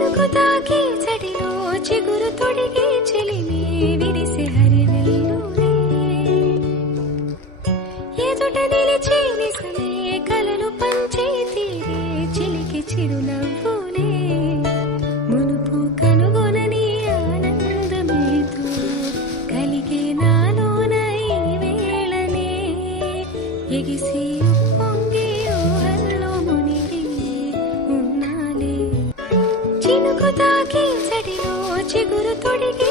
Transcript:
చినుకు తాకి చడిలో చిగురు తొడిగి చెలిని విరిసే హరివెల్లులే ఎదుట నిలిచి నిసలే కలలు పంచే తీరే చిలికి చిరునవ్వులే మునుపు కనుగొనని ఆనందమేతో కలిగే నాలోన ఈ వేళనే ఎగిసి ఉప్పొంగి ఊహల్లో మునిగి ఉన్నాలే చినుకు తాకి చడిలో చిగురు తొడిగి